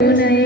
อยู่ใน